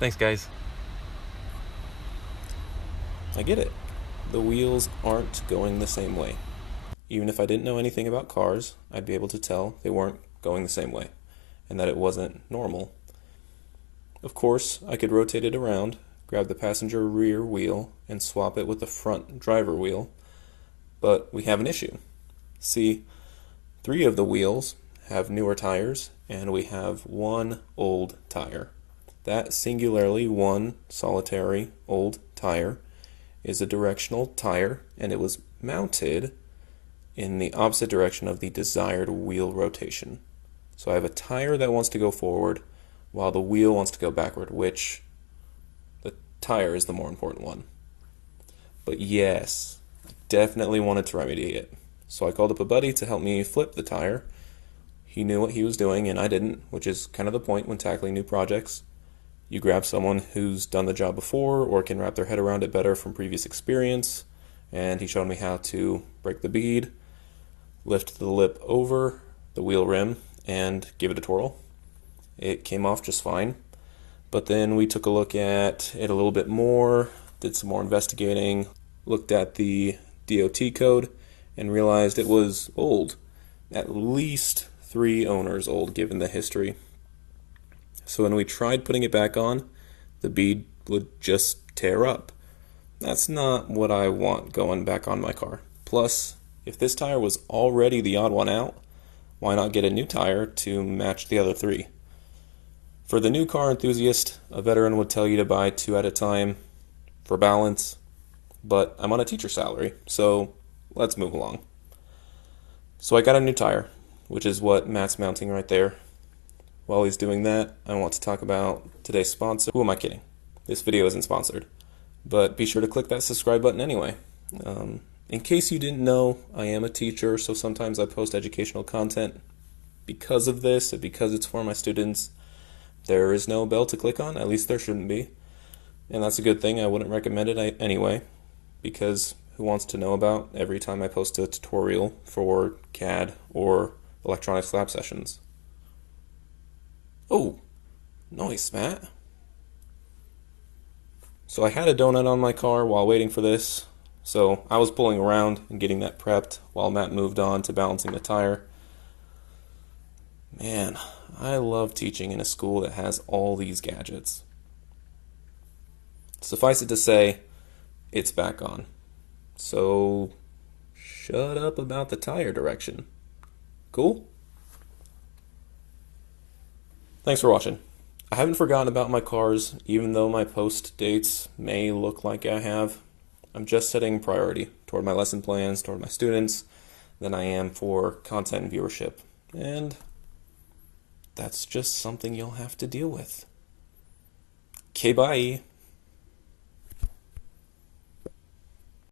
Thanks, guys. I get it. The wheels aren't going the same way. Even if I didn't know anything about cars, I'd be able to tell they weren't going the same way, and that it wasn't normal. Of course, I could rotate it around, grab the passenger rear wheel, and swap it with the front driver wheel, but we have an issue. See, three of the wheels have newer tires, and we have one old tire. That singularly one solitary old tire is a directional tire, and it was mounted in the opposite direction of the desired wheel rotation. So I have a tire that wants to go forward while the wheel wants to go backward, which the tire is the more important one. But yes, I definitely wanted to remedy it. So I called up a buddy to help me flip the tire. He knew what he was doing, and I didn't, which is kind of the point when tackling new projects. You grab someone who's done the job before or can wrap their head around it better from previous experience, and he showed me how to break the bead, lift the lip over the wheel rim, and give it a twirl. It came off just fine, but then we took a look at it a little bit more, did some more investigating, looked at the DOT code, and realized it was old. At least 3 owners old given the history. So when we tried putting it back on, the bead would just tear up. That's not what I want going back on my car. Plus, if this tire was already the odd one out, why not get a new tire to match the other three? For the new car enthusiast, a veteran would tell you to buy 2 at a time for balance, but I'm on a teacher salary, so let's move along. So I got a new tire, which is what Matt's mounting right there. While he's doing that, I want to talk about today's sponsor. Who am I kidding? This video isn't sponsored, but be sure to click that subscribe button anyway. In case you didn't know, I am a teacher, so sometimes I post educational content. Because of this, and because it's for my students, there is no bell to click on, at least there shouldn't be. And that's a good thing. I wouldn't recommend it anyway, because who wants to know about every time I post a tutorial for CAD or electronics lab sessions? Oh, nice, Matt. So I had a donut on my car while waiting for this, so I was pulling around and getting that prepped while Matt moved on to balancing the tire. Man, I love teaching in a school that has all these gadgets. Suffice it to say, it's back on. So, shut up about the tire direction. Cool? Thanks for watching. I haven't forgotten about my cars, even though my post dates may look like I have. I'm just setting priority toward my lesson plans, toward my students, than I am for content and viewership. And that's just something you'll have to deal with. Okay, bye.